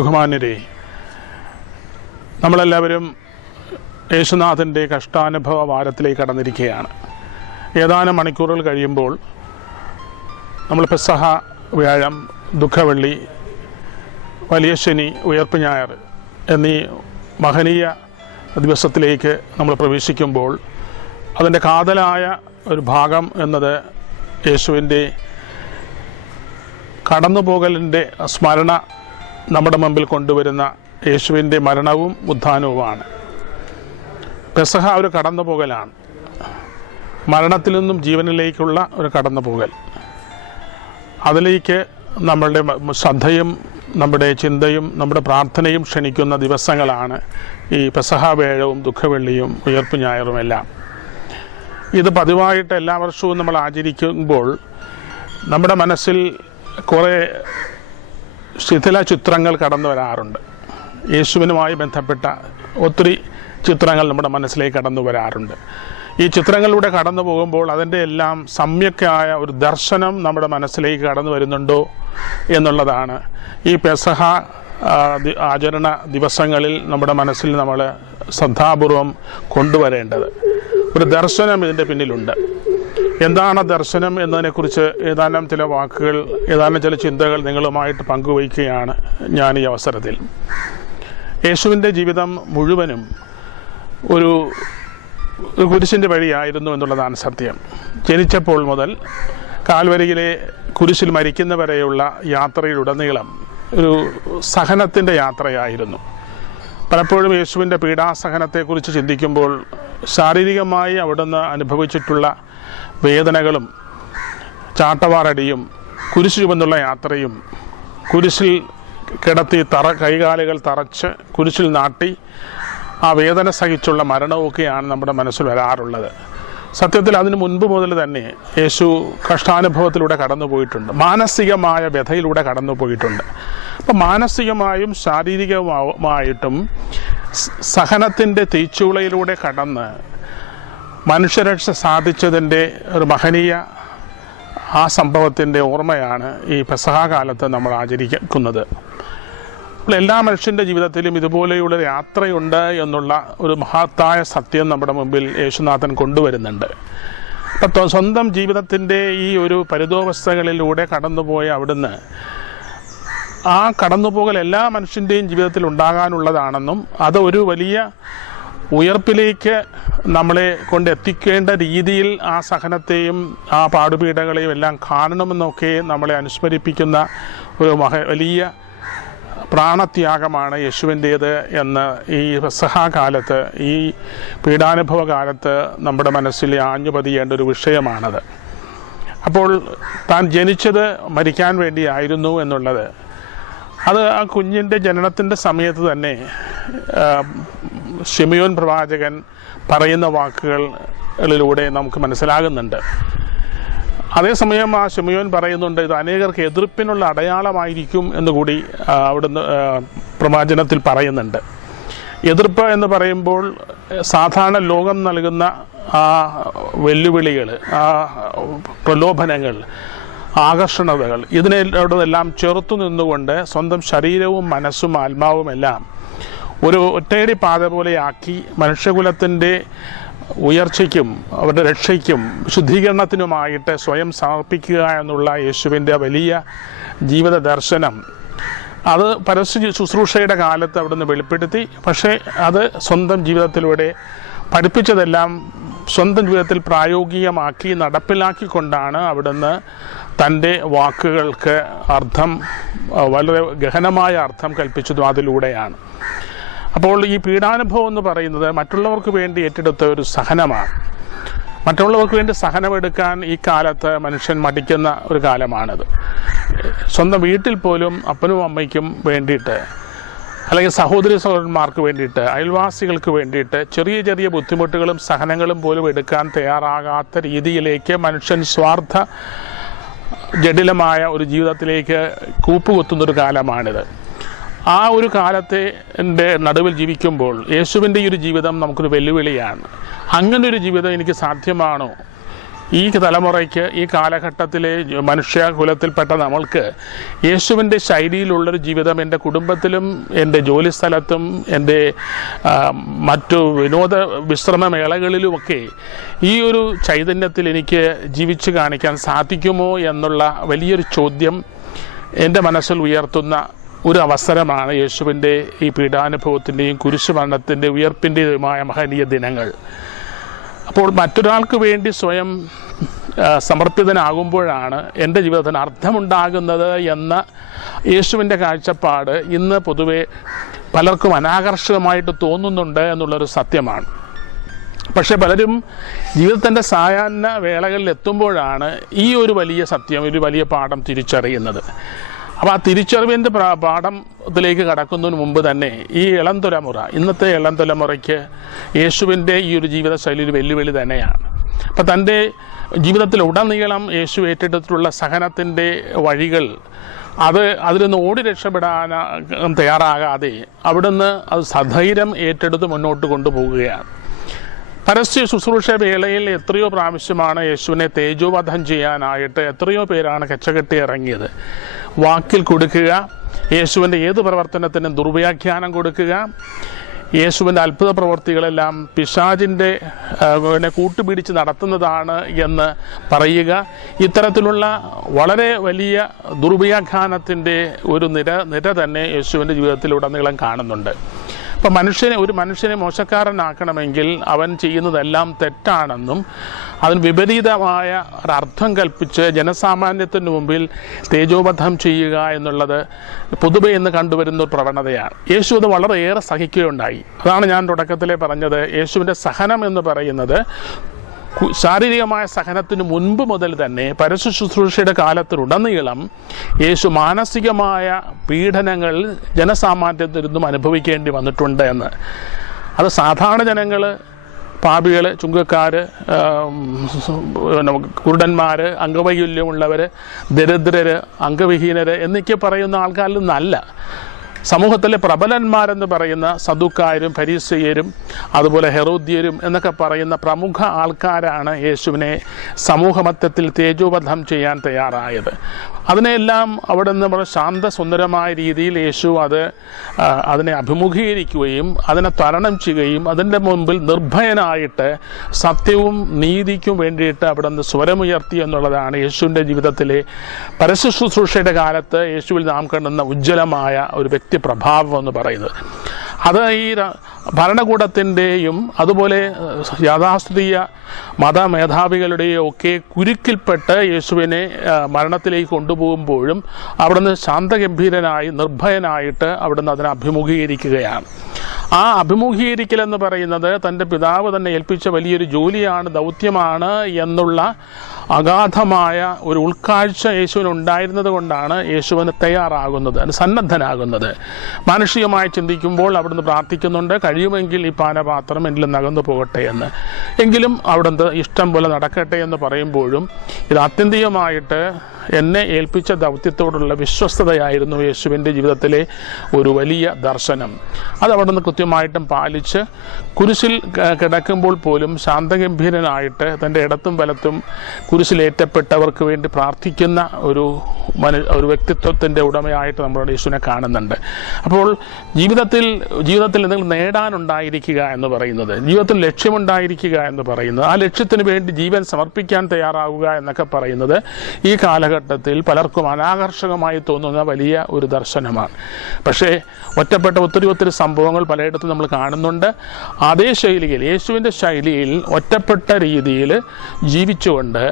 ബഹുമാന്യരെ, നമ്മളെല്ലാവരും യേശുനാഥൻ്റെ കഷ്ടാനുഭവ വാരത്തിലേക്ക് കടന്നിരിക്കുകയാണ്. ഏതാനും മണിക്കൂറുകൾ കഴിയുമ്പോൾ നമ്മൾ പെസഹ വ്യാഴം, ദുഃഖവെള്ളി, വലിയ ശനി, ഉയർപ്പ് ഞായർ എന്നീ മഹനീയ ദിവസത്തിലേക്ക് നമ്മൾ പ്രവേശിക്കുമ്പോൾ അതിൻ്റെ കാതലായ ഒരു ഭാഗം എന്നത് യേശുവിൻ്റെ കടന്നുപോകലിൻ്റെ സ്മരണ നമ്മുടെ മുമ്പിൽ കൊണ്ടുവരുന്ന യേശുവിൻ്റെ മരണവും ഉത്ഥാനവുമാണ്. പെസഹ ഒരു കടന്നുപോകലാണ്, മരണത്തിൽ നിന്നും ജീവനിലേക്കുള്ള ഒരു കടന്നുപോകൽ. അതിലേക്ക് നമ്മളുടെ ശ്രദ്ധയും നമ്മുടെ ചിന്തയും നമ്മുടെ പ്രാർത്ഥനയും ക്ഷണിക്കുന്ന ദിവസങ്ങളാണ് ഈ പെസഹ വേഴവും ദുഃഖവെള്ളിയും ഉയർപ്പ് ഞായറുമെല്ലാം. ഇത് പതിവായിട്ട് എല്ലാ വർഷവും നമ്മൾ ആചരിക്കുമ്പോൾ നമ്മുടെ മനസ്സിൽ കുറേ ശിഥില ചിത്രങ്ങൾ കടന്നു വരാറുണ്ട്. യേശുവിനുമായി ബന്ധപ്പെട്ട ഒത്തിരി ചിത്രങ്ങൾ നമ്മുടെ മനസ്സിലേക്ക് കടന്നു വരാറുണ്ട്. ഈ ചിത്രങ്ങളിലൂടെ കടന്നു പോകുമ്പോൾ അതിൻ്റെ എല്ലാം സമ്യക്കായ ഒരു ദർശനം നമ്മുടെ മനസ്സിലേക്ക് കടന്നു വരുന്നുണ്ടോ എന്നുള്ളതാണ് ഈ പെസഹ ആചരണ ദിവസങ്ങളിൽ നമ്മുടെ മനസ്സിൽ നമ്മൾ ശ്രദ്ധാപൂർവം കൊണ്ടുവരേണ്ടത്. ഒരു ദർശനം ഇതിൻ്റെ പിന്നിലുണ്ട്. എന്താണ് ദർശനം എന്നതിനെക്കുറിച്ച് ഏതാനും ചില വാക്കുകൾ, ഏതാനും ചില ചിന്തകൾ നിങ്ങളുമായിട്ട് പങ്കുവയ്ക്കുകയാണ് ഞാൻ ഈ അവസരത്തിൽ. യേശുവിൻ്റെ ജീവിതം മുഴുവനും ഒരു കുരിശിൻ്റെ വഴിയായിരുന്നു എന്നുള്ളതാണ് സത്യം. ജനിച്ചപ്പോൾ മുതൽ കാൽവരിയിലെ കുരിശിൽ മരിക്കുന്നവരെയുള്ള യാത്രയിലുടനീളം ഒരു സഹനത്തിൻ്റെ യാത്രയായിരുന്നു. പലപ്പോഴും യേശുവിൻ്റെ പീഡാസഹനത്തെക്കുറിച്ച് ചിന്തിക്കുമ്പോൾ ശാരീരികമായി അവിടുന്ന് അനുഭവിച്ചിട്ടുള്ള വേദനകളും ചാട്ടവാറടിയും കുരിശ് ചുമന്നുള്ള യാത്രയും കുരിശിൽ കിടത്തി കൈകാലുകൾ തറച്ച് കുരിശിൽ നാട്ടി ആ വേദന സഹിച്ചുള്ള മരണമൊക്കെയാണ് നമ്മുടെ മനസ്സിൽ വരാറുള്ളത്. സത്യത്തിൽ അതിനു മുൻപ് മുതൽ തന്നെ യേശു കഷ്ടാനുഭവത്തിലൂടെ കടന്നു പോയിട്ടുണ്ട്, മാനസികമായ വ്യഥയിലൂടെ കടന്നു പോയിട്ടുണ്ട്. അപ്പം മാനസികമായും ശാരീരികമായിട്ടും സഹനത്തിൻ്റെ തീച്ചൂളയിലൂടെ കടന്ന് മനുഷ്യരക്ഷ സാധിച്ചതിൻ്റെ ഒരു മഹനീയ ആ സംഭവത്തിൻ്റെ ഓർമ്മയാണ് ഈ പെസഹ കാലത്ത് നമ്മൾ ആചരിക്കുന്നത്. അപ്പോൾ എല്ലാ മനുഷ്യൻ്റെ ജീവിതത്തിലും ഇതുപോലെയുള്ളൊരു യാത്രയുണ്ട് എന്നുള്ള ഒരു മഹത്തായ സത്യം നമ്മുടെ മുമ്പിൽ യേശുനാഥൻ കൊണ്ടുവരുന്നുണ്ട്. അപ്പം സ്വന്തം ജീവിതത്തിൻ്റെ ഈ ഒരു പരിതോവസ്ഥകളിലൂടെ കടന്നുപോയ അവിടുന്ന് ആ കടന്നുപോകൽ എല്ലാ മനുഷ്യൻ്റെയും ജീവിതത്തിൽ ഉണ്ടാകാനുള്ളതാണെന്നും അത് ഒരു വലിയ ഉയർപ്പിലേക്ക് നമ്മളെ കൊണ്ടെത്തിക്കേണ്ട രീതിയിൽ ആ സഹനത്തെയും ആ പാടുപീഠങ്ങളെയും എല്ലാം കാണണമെന്നൊക്കെ നമ്മളെ അനുസ്മരിപ്പിക്കുന്ന ഒരു വലിയ പ്രാണത്യാഗമാണ് യേശുവിൻ്റേത് എന്ന് ഈ പെസഹ കാലത്ത്, ഈ പീഡാനുഭവ കാലത്ത് നമ്മുടെ മനസ്സിൽ ആഞ്ഞുപതിയേണ്ട ഒരു വിഷയമാണത്. അപ്പോൾ താൻ ജനിച്ചത് മരിക്കാൻ വേണ്ടിയായിരുന്നു എന്നുള്ളത്, അത് ആ കുഞ്ഞിൻ്റെ ജനനത്തിൻ്റെ സമയത്ത് തന്നെ ശിമയോൻ പ്രവാചകൻ പറയുന്ന വാക്കുകളിലൂടെ നമുക്ക് മനസ്സിലാകുന്നുണ്ട്. അതേസമയം ആ ശിമയോൻ പറയുന്നുണ്ട്, ഇത് അനേകർക്ക് എതിർപ്പിനുള്ള അടയാളമായിരിക്കും എന്നുകൂടി അവിടുന്ന് പ്രവാചനത്തിൽ പറയുന്നുണ്ട്. എതിർപ്പ് എന്ന് പറയുമ്പോൾ സാധാരണ ലോകം നൽകുന്ന ആ വെല്ലുവിളികൾ, ആ പ്രലോഭനങ്ങൾ, ആകർഷണതകൾ, ഇതിനോടെല്ലാം ചെറുത്തു നിന്നുകൊണ്ട് സ്വന്തം ശരീരവും മനസ്സും ആത്മാവുമെല്ലാം ഒരു ഒറ്റയടി പാത പോലെയാക്കി മനുഷ്യകുലത്തിൻ്റെ ഉയർച്ചയ്ക്കും അവരുടെ രക്ഷയ്ക്കും ശുദ്ധീകരണത്തിനുമായിട്ട് സ്വയം സമർപ്പിക്കുക എന്നുള്ള യേശുവിൻ്റെ വലിയ ജീവിത ദർശനം, അത് പരസ്യ ശുശ്രൂഷയുടെ കാലത്ത് അവിടുന്ന് വെളിപ്പെടുത്തി. പക്ഷേ അത് സ്വന്തം ജീവിതത്തിലൂടെ പഠിപ്പിച്ചതെല്ലാം സ്വന്തം ജീവിതത്തിൽ പ്രായോഗികമാക്കി നടപ്പിലാക്കിക്കൊണ്ടാണ് അവിടുന്ന് തൻ്റെ വാക്കുകൾക്ക് അർത്ഥം, വളരെ ഗഹനമായ അർത്ഥം കൽപ്പിച്ചതും അതിലൂടെയാണ്. അപ്പോൾ ഈ പീഡാനുഭവം എന്ന് പറയുന്നത് മറ്റുള്ളവർക്ക് വേണ്ടി ഏറ്റെടുത്ത ഒരു സഹനമാണ്. മറ്റുള്ളവർക്ക് വേണ്ടി സഹനമെടുക്കാൻ ഈ കാലത്ത് മനുഷ്യൻ മടിക്കുന്ന ഒരു കാലമാണിത്. സ്വന്തം വീട്ടിൽ പോലും അപ്പനും അമ്മയ്ക്കും വേണ്ടിയിട്ട്, അല്ലെങ്കിൽ സഹോദരി സഹോദരന്മാർക്ക് വേണ്ടിയിട്ട്, അയൽവാസികൾക്ക് വേണ്ടിയിട്ട് ചെറിയ ചെറിയ ബുദ്ധിമുട്ടുകളും സഹനങ്ങളും പോലും എടുക്കാൻ തയ്യാറാകാത്ത രീതിയിലേക്ക് മനുഷ്യൻ സ്വാർത്ഥ ജടിലമായ ഒരു ജീവിതത്തിലേക്ക് കൂപ്പുകുത്തുന്നൊരു കാലമാണിത്. ആ ഒരു കാലത്തെ നടുവിൽ ജീവിക്കുമ്പോൾ യേശുവിൻ്റെ ഈ ഒരു ജീവിതം നമുക്കൊരു വെല്ലുവിളിയാണ്. അങ്ങനൊരു ജീവിതം എനിക്ക് സാധ്യമാണോ ഈ തലമുറയ്ക്ക്, ഈ കാലഘട്ടത്തിലെ മനുഷ്യകുലത്തിൽപ്പെട്ട നമ്മൾക്ക് യേശുവിൻ്റെ ശൈലിയിലുള്ളൊരു ജീവിതം എൻ്റെ കുടുംബത്തിലും എൻ്റെ ജോലിസ്ഥലത്തും എൻ്റെ മറ്റു വിനോദ വിശ്രമ മേളകളിലുമൊക്കെ ഈ ഒരു ചൈതന്യത്തിൽ എനിക്ക് ജീവിച്ചു കാണിക്കാൻ സാധിക്കുമോ എന്നുള്ള വലിയൊരു ചോദ്യം എൻ്റെ മനസ്സിൽ ഉയർത്തുന്ന ഒരു അവസരമാണ് യേശുവിൻ്റെ ഈ പീഡാനുഭവത്തിൻ്റെയും കുരിശുമരണത്തിൻ്റെ ഉയർപ്പിൻ്റെതുമായ മഹനീയ ദിനങ്ങൾ. അപ്പോൾ മറ്റൊരാൾക്ക് വേണ്ടി സ്വയം സമർപ്പിതനാകുമ്പോഴാണ് എൻ്റെ ജീവിതത്തിന് അർത്ഥമുണ്ടാകുന്നത് എന്ന യേശുവിൻ്റെ കാഴ്ചപ്പാട് ഇന്ന് പൊതുവെ പലർക്കും അനാകർഷകമായിട്ട് തോന്നുന്നുണ്ട് എന്നുള്ളൊരു സത്യമാണ്. പക്ഷെ പലരും ജീവിതത്തിൻ്റെ സായാഹ്ന വേളകളിൽ എത്തുമ്പോഴാണ് ഈ ഒരു വലിയ സത്യം, ഒരു വലിയ പാഠം തിരിച്ചറിയുന്നത്. അപ്പോൾ ആ തിരിച്ചറിവിൻ്റെ പാഠത്തിലേക്ക് കടക്കുന്നതിന് മുമ്പ് തന്നെ ഈ ഇളം തലമുറ, ഇന്നത്തെ ഇളം തലമുറയ്ക്ക് യേശുവിൻ്റെ ഈ ഒരു ജീവിതശൈലി ഒരു വെല്ലുവിളി തന്നെയാണ്. അപ്പം തൻ്റെ ജീവിതത്തിലുടനീളം യേശു ഏറ്റെടുത്തിട്ടുള്ള സഹനത്തിൻ്റെ വഴികൾ അതിൽ നിന്ന് ഓടി രക്ഷപ്പെടാൻ തയ്യാറാകാതെ അവിടുന്ന് അത് സധൈര്യം ഏറ്റെടുത്ത് മുന്നോട്ട് കൊണ്ടുപോവുകയാണ്. പരസ്യ ശുശ്രൂഷ വേളയിൽ എത്രയോ പ്രാവശ്യമാണ് യേശുവിനെ തേജോവധം ചെയ്യാനായിട്ട് എത്രയോ പേരാണ് കച്ചകെട്ടി ഇറങ്ങിയത്. വാക്കിൽ കൊടുക്കുക, യേശുവിൻ്റെ ഏത് പ്രവർത്തനത്തിനും ദുർവ്യാഖ്യാനം കൊടുക്കുക, യേശുവിൻ്റെ അത്ഭുത പ്രവൃത്തികളെല്ലാം പിശാചിൻ്റെ കൂട്ടുപിടിച്ച് നടത്തുന്നതാണ് എന്ന് പറയുക. ഇത്തരത്തിലുള്ള വളരെ വലിയ ദുർവ്യാഖ്യാനത്തിൻ്റെ ഒരു നിര തന്നെ യേശുവിൻ്റെ ജീവിതത്തിലുടനീളം കാണുന്നുണ്ട്. അപ്പം ഒരു മനുഷ്യനെ മോശക്കാരനാക്കണമെങ്കിൽ അവൻ ചെയ്യുന്നതെല്ലാം തെറ്റാണെന്നും അതിന് വിപരീതമായ ഒരർത്ഥം കൽപ്പിച്ച് ജനസാമാന്യത്തിന് മുമ്പിൽ തേജോവധം ചെയ്യുക എന്നുള്ളത് പൊതുവെ ഇന്ന് കണ്ടുവരുന്ന ഒരു പ്രവണതയാണ്. യേശു അത് വളരെയേറെ സഹിക്കുകയുണ്ടായി. അതാണ് ഞാൻ തുടക്കത്തിലേ പറഞ്ഞത്, യേശുവിൻ്റെ സഹനം എന്ന് പറയുന്നത് ശാരീരികമായ സഹനത്തിന് മുൻപ് മുതൽ തന്നെ പരസ്യ ശുശ്രൂഷയുടെ കാലത്തിലുടനീളം യേശു മാനസികമായ പീഡനങ്ങൾ ജനസാമാന്യത്തിൽ നിന്നും അനുഭവിക്കേണ്ടി വന്നിട്ടുണ്ട് എന്ന്. അത് സാധാരണ ജനങ്ങൾ, പാപികൾ, ചുങ്കക്കാർ, കുരുടന്മാർ, അംഗവൈകല്യമുള്ളവർ, ദരിദ്രർ, അംഗവിഹീനർ എന്നൊക്കെ പറയുന്ന ആൾക്കാരിൽ നിന്നല്ല. സമൂഹത്തിലെ പ്രബലന്മാരെന്ന് പറയുന്ന സദുക്കാരും ഫരീസയരും അതുപോലെ ഹെറോദ്യരും എന്നൊക്കെ പറയുന്ന പ്രമുഖ ആൾക്കാരാണ് യേശുവിനെ സമൂഹമധ്യത്തിൽ തേജോവധം ചെയ്യാൻ തയ്യാറായത്. അതിനെല്ലാം അവിടെ നിന്ന് വളരെ ശാന്തസുന്ദരമായ രീതിയിൽ യേശു അതിനെ അഭിമുഖീകരിക്കുകയും അതിനെ തരണം ചെയ്യുകയും അതിൻ്റെ മുമ്പിൽ നിർഭയനായിട്ട് സത്യവും നീതിക്കും വേണ്ടിയിട്ട് അവിടെ നിന്ന് സ്വരമുയർത്തി എന്നുള്ളതാണ് യേശുവിൻ്റെ ജീവിതത്തിലെ പരസ്യ ശുശ്രൂഷയുടെ കാലത്ത് യേശുവിൽ നാം കാണുന്ന ഉജ്ജ്വലമായ ഒരു വ്യക്തിപ്രഭാവം എന്ന് പറയുന്നത്. അത് ഈ ഭരണകൂടത്തിൻ്റെയും അതുപോലെ യാഥാസ്ഥിതിക മതമേധാവികളുടെയും ഒക്കെ കുരുക്കിൽപ്പെട്ട് യേശുവിനെ മരണത്തിലേക്ക് കൊണ്ടുപോകുമ്പോഴും അവിടുന്ന് ശാന്തഗംഭീരനായി നിർഭയനായിട്ട് അവിടുന്ന് അതിനെ അഭിമുഖീകരിക്കുകയാണ്. ആ അഭിമുഖീകരിക്കലെന്ന് പറയുന്നത് തൻ്റെ പിതാവ് തന്നെ ഏൽപ്പിച്ച വലിയൊരു ജോലിയാണ്, ദൗത്യമാണ് എന്നുള്ള അഗാധമായ ഒരു ഉൾക്കാഴ്ച യേശുവിനുണ്ടായിരുന്നത് കൊണ്ടാണ് യേശുവിന് തയ്യാറാകുന്നത്, സന്നദ്ധനാകുന്നത്. മാനുഷികമായി ചിന്തിക്കുമ്പോൾ അവിടുന്ന് പ്രാർത്ഥിക്കുന്നുണ്ട്, കഴിയുമെങ്കിൽ ഈ പാനപാത്രം എന്നിൽ നകന്നു പോകട്ടെ എന്ന്. എങ്കിലും അവിടുന്ന് ഇഷ്ടം പോലെ നടക്കട്ടെ എന്ന് പറയുമ്പോഴും ഇത് ആത്യന്തികമായിട്ട് എന്നെ ഏൽപ്പിച്ച ദൗത്യത്തോടുള്ള വിശ്വസ്തതയായിരുന്നു യേശുവിൻ്റെ ജീവിതത്തിലെ ഒരു വലിയ ദർശനം. അത് അവിടുന്ന് കൃത്യമായിട്ടും പാലിച്ച് കുരിശിൽ കിടക്കുമ്പോൾ പോലും ശാന്തഗംഭീരനായിട്ട് തൻ്റെ ഇടത്തും വലത്തും കുരിശിലേറ്റപ്പെട്ടവർക്ക് വേണ്ടി പ്രാർത്ഥിക്കുന്ന ഒരു വ്യക്തിത്വത്തിൻ്റെ ഉടമയായിട്ട് നമ്മുടെ യേശുവിനെ കാണുന്നുണ്ട്. അപ്പോൾ ജീവിതത്തിൽ എന്തെങ്കിലും നേടാനുണ്ടായിരിക്കുക എന്ന് പറയുന്നത്, ജീവിതത്തിൽ ലക്ഷ്യമുണ്ടായിരിക്കുക എന്ന് പറയുന്നത്, ആ ലക്ഷ്യത്തിന് വേണ്ടി ജീവൻ സമർപ്പിക്കാൻ തയ്യാറാവുക എന്നൊക്കെ പറയുന്നത് ഈ കാലഘട്ടത്തിൽ പലർക്കും അനാകർഷകമായി തോന്നുന്ന വലിയ ഒരു ദർശനമാണ്. പക്ഷേ ഒറ്റപ്പെട്ട ഒത്തിരി സംഭവങ്ങൾ പലയിടത്തും നമ്മൾ കാണുന്നുണ്ട്. അതേ ശൈലിയിൽ, യേശുവിൻ്റെ ശൈലിയിൽ ഒറ്റപ്പെട്ട രീതിയിൽ ജീവിച്ചുകൊണ്ട്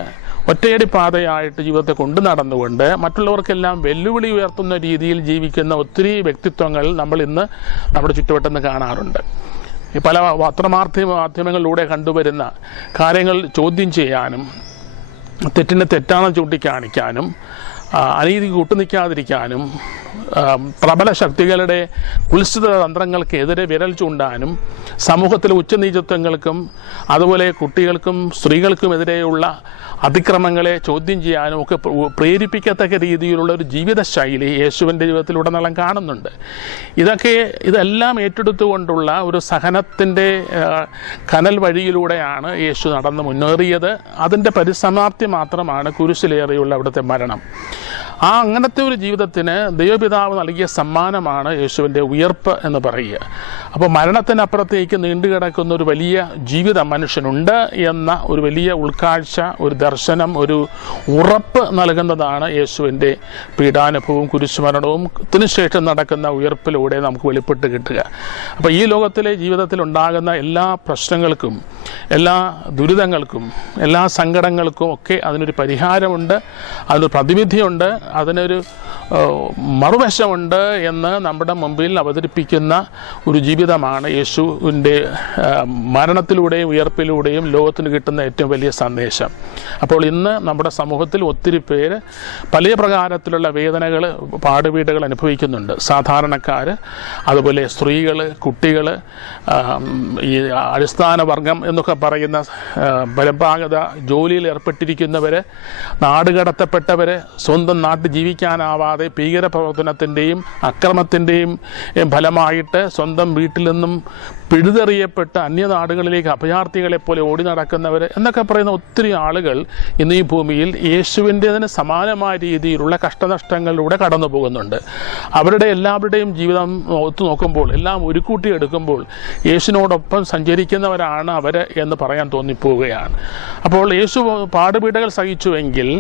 ഒറ്റയടി പാതയായിട്ട് ജീവിതത്തെ കൊണ്ടു നടന്നുകൊണ്ട് മറ്റുള്ളവർക്കെല്ലാം വെല്ലുവിളി ഉയർത്തുന്ന രീതിയിൽ ജീവിക്കുന്ന ഒത്തിരി വ്യക്തിത്വങ്ങൾ നമ്മൾ ഇന്ന് നമ്മുടെ ചുറ്റുവട്ടത്ത് കാണാറുണ്ട്. പല പത്രമാധ്യമങ്ങളിലൂടെ കണ്ടുവരുന്ന കാര്യങ്ങൾ ചോദ്യം ചെയ്യാനും തെറ്റിനെ തെറ്റാണെന്ന് ചൂണ്ടിക്കാണിക്കാനും അനീതിക്ക് കൂട്ടുനിൽക്കാതിരിക്കാനും പ്രബല ശക്തികളുടെ കുൽസിത തന്ത്രങ്ങൾക്കെതിരെ വിരൽ ചൂണ്ടാനും സമൂഹത്തിലെ ഉച്ചനീചത്വങ്ങൾക്കും അതുപോലെ കുട്ടികൾക്കും സ്ത്രീകൾക്കുമെതിരെയുള്ള അതിക്രമങ്ങളെ ചോദ്യം ചെയ്യാനും ഒക്കെ പ്രേരിപ്പിക്കത്തക്ക രീതിയിലുള്ള ഒരു ജീവിതശൈലി യേശുവിൻ്റെ ജീവിതത്തിലുടനീളം കാണുന്നുണ്ട്. ഇതെല്ലാം ഏറ്റെടുത്തുകൊണ്ടുള്ള ഒരു സഹനത്തിൻ്റെ കനൽ വഴിയിലൂടെയാണ് യേശു നടന്ന് മുന്നേറിയത്. അതിൻ്റെ പരിസമാപ്തി മാത്രമാണ് കുരിശിലേറിയുള്ള അവിടുത്തെ മരണം. അങ്ങനത്തെ ഒരു ജീവിതത്തിന് ദൈവപിതാവ് നൽകിയ സമ്മാനമാണ് യേശുവിൻ്റെ ഉയർപ്പ് എന്ന് പറയുക. അപ്പോൾ മരണത്തിനപ്പുറത്തേക്ക് നീണ്ടുകിടക്കുന്ന ഒരു വലിയ ജീവിതം മനുഷ്യനുണ്ട് എന്ന ഒരു വലിയ ഉൾക്കാഴ്ച, ഒരു ദർശനം, ഒരു ഉറപ്പ് നൽകുന്നതാണ് യേശുവിൻ്റെ പീഡാനുഭവവും കുരിശുമരണവും ഇതിനുശേഷം നടക്കുന്ന ഉയർപ്പിലൂടെ നമുക്ക് വെളിപ്പെട്ട് കിട്ടുക. അപ്പോൾ ഈ ലോകത്തിലെ ജീവിതത്തിൽ ഉണ്ടാകുന്ന എല്ലാ പ്രശ്നങ്ങൾക്കും, എല്ലാ ദുരിതങ്ങൾക്കും, എല്ലാ സങ്കടങ്ങൾക്കും ഒക്കെ അതിനൊരു പരിഹാരമുണ്ട്, അതിനൊരു പ്രതിവിധിയുണ്ട്, അതിനൊരു മറുവശമുണ്ട് എന്ന് നമ്മുടെ മുമ്പിൽ അവതരിപ്പിക്കുന്ന ഒരു ജീവിതമാണ് യേശുവിൻ്റെ മരണത്തിലൂടെയും ഉയർപ്പിലൂടെയും ലോകത്തിന് കിട്ടുന്ന ഏറ്റവും വലിയ സന്ദേശം. അപ്പോൾ ഇന്ന് നമ്മുടെ സമൂഹത്തിൽ ഒത്തിരി പേര് പല പ്രകാരത്തിലുള്ള വേദനകൾ, പാടുപീടുകൾ അനുഭവിക്കുന്നുണ്ട്. സാധാരണക്കാർ, അതുപോലെ സ്ത്രീകൾ, കുട്ടികൾ, ഈ അടിസ്ഥാന വർഗം എന്നൊക്കെ പറയുന്ന പരമ്പരാഗത ജോലിയിൽ ഏർപ്പെട്ടിരിക്കുന്നവർ, നാടുകടത്തപ്പെട്ടവർ, സ്വന്തം നാട്ടിൽ ജീവിക്കാനാവാതെ ഭീകരപ്രവർത്തനത്തിൻ്റെയും അക്രമത്തിൻ്റെയും ഫലമായിട്ട് സ്വന്തം വീട്ടിൽ നിന്നും പിഴുതെറിയപ്പെട്ട് അന്യനാടുകളിലേക്ക് അഭയാർത്ഥികളെപ്പോലെ ഓടി നടക്കുന്നവർ എന്നൊക്കെ പറയുന്ന ഒത്തിരി ആളുകൾ ഇന്ന് ഈ ഭൂമിയിൽ യേശുവിൻ്റെതിന് സമാനമായ രീതിയിലുള്ള കഷ്ടനഷ്ടങ്ങളിലൂടെ കടന്നു പോകുന്നുണ്ട്. അവരുടെ എല്ലാവരുടെയും ജീവിതം ഒത്തു നോക്കുമ്പോൾ, എല്ലാം ഒരുക്കൂട്ടി എടുക്കുമ്പോൾ യേശുവിനോടൊപ്പം സഞ്ചരിക്കുന്നവരാണ് അവർ എന്ന് പറയാൻ തോന്നിപ്പോവുകയാണ്. അപ്പോൾ യേശു പാടുപീടുകൾ സഹിച്ചുവെങ്കിൽ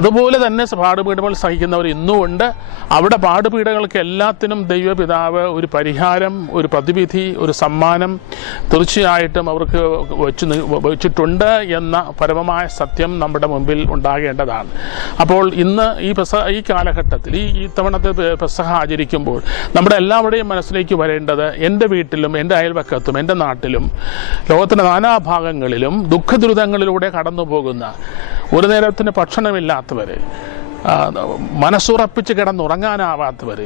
അതുപോലെ തന്നെ പാടുപീടുകൾ സഹിക്കുന്നവർ ഇന്നുമുണ്ട്. അവിടെ പാടുപീടുകൾക്ക് എല്ലാത്തിനും ദൈവപിതാവ് ഒരു പരിഹാരം, ഒരു പ്രതിവിധി, ഒരു സമ്മാനം തീർച്ചയായിട്ടും അവർക്ക് വെച്ചിട്ടുണ്ട് എന്ന പരമമായ സത്യം നമ്മുടെ മുമ്പിൽ ഉണ്ടാകേണ്ടതാണ്. അപ്പോൾ ഇന്ന് ഈ കാലഘട്ടത്തിൽ ഈ തവണത്തെ പെസഹ ആചരിക്കുമ്പോൾ നമ്മുടെ എല്ലാവരുടെയും മനസ്സിലേക്ക് വരേണ്ടത്, എൻ്റെ വീട്ടിലും എൻ്റെ അയൽവക്കത്തും എൻ്റെ നാട്ടിലും ലോകത്തിൻ്റെ നാനാഭാഗങ്ങളിലും ദുഃഖദുരിതങ്ങളിലൂടെ കടന്നു പോകുന്ന, ഒരു നേരത്തിന് ഭക്ഷണമില്ലാത്തവർ, മനസ്സുറപ്പിച്ച് കിടന്നുറങ്ങാനാവാത്തവർ,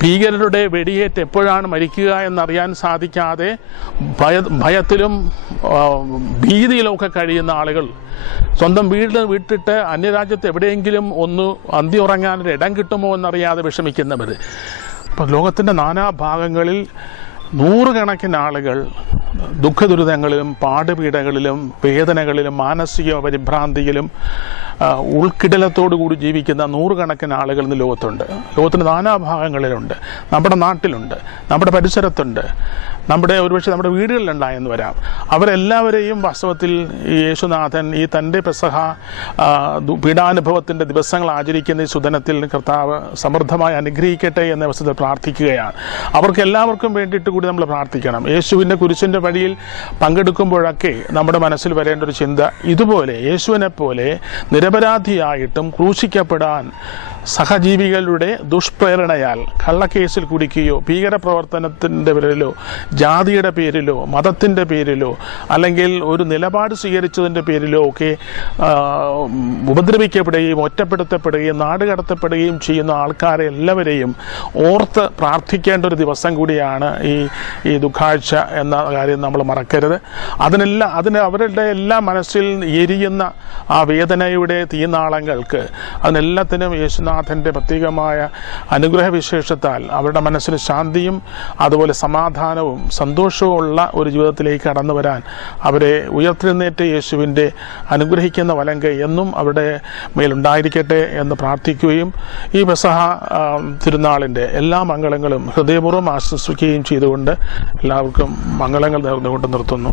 ഭീകരരുടെ വെടിയേറ്റ് എപ്പോഴാണ് മരിക്കുക എന്നറിയാൻ സാധിക്കാതെ ഭയത്തിലും ഭീതിയിലുമൊക്കെ കഴിയുന്ന ആളുകൾ, സ്വന്തം വിട്ടിട്ട് അന്യരാജ്യത്ത് എവിടെയെങ്കിലും ഒന്ന് അന്തി ഉറങ്ങാനൊരു ഇടം കിട്ടുമോ എന്നറിയാതെ വിഷമിക്കുന്നവർ. അപ്പോൾ ലോകത്തിൻ്റെ നാനാഭാഗങ്ങളിൽ നൂറുകണക്കിന് ആളുകൾ ദുഃഖദുരിതങ്ങളിലും പാടുപീഡകളിലും വേദനകളിലും മാനസിക പരിഭ്രാന്തിയിലും ഉൾക്കിടലത്തോടുകൂടി ജീവിക്കുന്ന നൂറുകണക്കിന് ആളുകൾ ഇന്ന് ലോകത്തുണ്ട്. ലോകത്തിൻ്റെ നാനാഭാഗങ്ങളിലുണ്ട്, നമ്മുടെ നാട്ടിലുണ്ട്, നമ്മുടെ പരിസരത്തുണ്ട്, ഒരുപക്ഷെ നമ്മുടെ വീടുകളിലുണ്ടായെന്ന് വരാം. അവരെല്ലാവരെയും വാസ്തവത്തിൽ യേശുനാഥൻ ഈ തൻ്റെ പെസഹ പീഡാനുഭവത്തിൻ്റെ ദിവസങ്ങൾ ആചരിക്കുന്ന ഈ സുദിനത്തിൽ കർത്താവ് സമൃദ്ധമായി അനുഗ്രഹിക്കട്ടെ എന്ന അവസരത്തിൽ പ്രാർത്ഥിക്കുകയാണ്. അവർക്ക് എല്ലാവർക്കും വേണ്ടിയിട്ട് കൂടി നമ്മൾ പ്രാർത്ഥിക്കണം. യേശുവിൻ്റെ കുരിശിൻ്റെ വഴിയിൽ പങ്കെടുക്കുമ്പോഴൊക്കെ നമ്മുടെ മനസ്സിൽ വരേണ്ട ഒരു ചിന്ത, ഇതുപോലെ യേശുവിനെ പോലെ നിരപരാധിയായിട്ടും ക്രൂശിക്കപ്പെടാൻ സഹജീവികളുടെ ദുഷ്പ്രേരണയാൽ കള്ളക്കേസിൽ കുടിക്കുകയോ ഭീകരപ്രവർത്തനത്തിൻ്റെ പേരിലോ ജാതിയുടെ പേരിലോ മതത്തിൻ്റെ പേരിലോ അല്ലെങ്കിൽ ഒരു നിലപാട് സ്വീകരിച്ചതിൻ്റെ പേരിലോ ഒക്കെ ഉപദ്രവിക്കപ്പെടുകയും ഒറ്റപ്പെടുത്തപ്പെടുകയും നാടുകടത്തപ്പെടുകയും ചെയ്യുന്ന ആൾക്കാരെ എല്ലാവരെയും ഓർത്ത് പ്രാർത്ഥിക്കേണ്ട ഒരു ദിവസം കൂടിയാണ് ഈ ദുഃഖാഴ്ച എന്ന കാര്യം നമ്മൾ മറക്കരുത്. അവരുടെ എല്ലാ മനസ്സിൽ എരിയുന്ന ആ വേദനയുടെ തീനാളങ്ങൾക്ക് അതിനെല്ലാത്തിനും യേശുനാഥൻ്റെ പ്രത്യേകമായ അനുഗ്രഹവിശേഷത്താൽ അവരുടെ മനസ്സിൽ ശാന്തിയും അതുപോലെ സമാധാനവും സന്തോഷവും ഉള്ള ഒരു ജീവിതത്തിലേക്ക് കടന്നു വരാൻ അവരെ ഉയർത്തെഴുന്നേറ്റ യേശുവിൻ്റെ അനുഗ്രഹിക്കുന്ന വലങ്കൈ എന്നും അവരുടെ മേലുണ്ടായിരിക്കട്ടെ എന്ന് പ്രാർത്ഥിക്കുകയും ഈ പെസഹ തിരുനാളിൻ്റെ എല്ലാ മംഗളങ്ങളും ഹൃദയപൂർവ്വം ആശംസിക്കുകയും ചെയ്തുകൊണ്ട് എല്ലാവർക്കും മംഗളങ്ങൾ നേർന്നുകൊണ്ട് നിർത്തുന്നു.